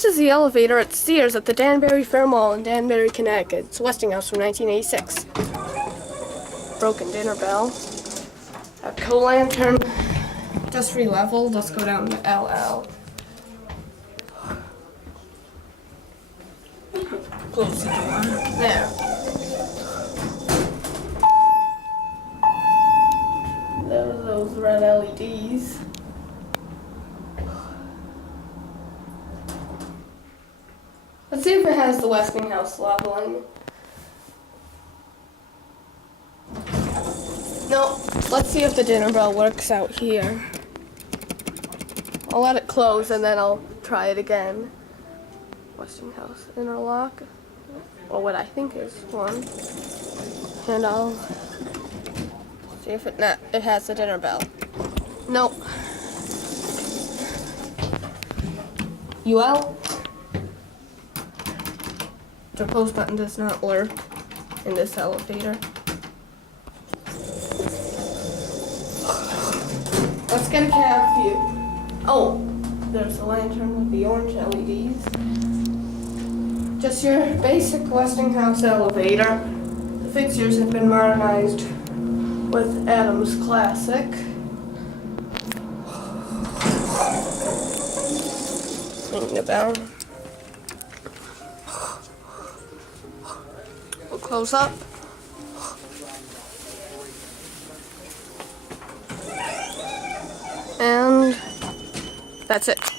This is the elevator at Sears at the Danbury Fair Mall in Danbury, Connecticut. It's Westinghouse from 1986. Broken dinner bell. A co-lantern. Just re-leveled. Let's go down to LL. Close the door. There. There's those red LEDs. Let's see if it has the Westinghouse leveling. No, let's see if the dinner bell works out here. I'll let it close and then I'll try it again. Westinghouse interlock, or what I think is one. And I'll see if it has the dinner bell. Nope. You out? The close button does not work in this elevator. Let's get a cab view. Oh, there's a lantern with the orange LEDs. Just your basic Westinghouse elevator. The fixtures have been modernized with Adams Classic. Ring the bell. We'll close up. And that's it.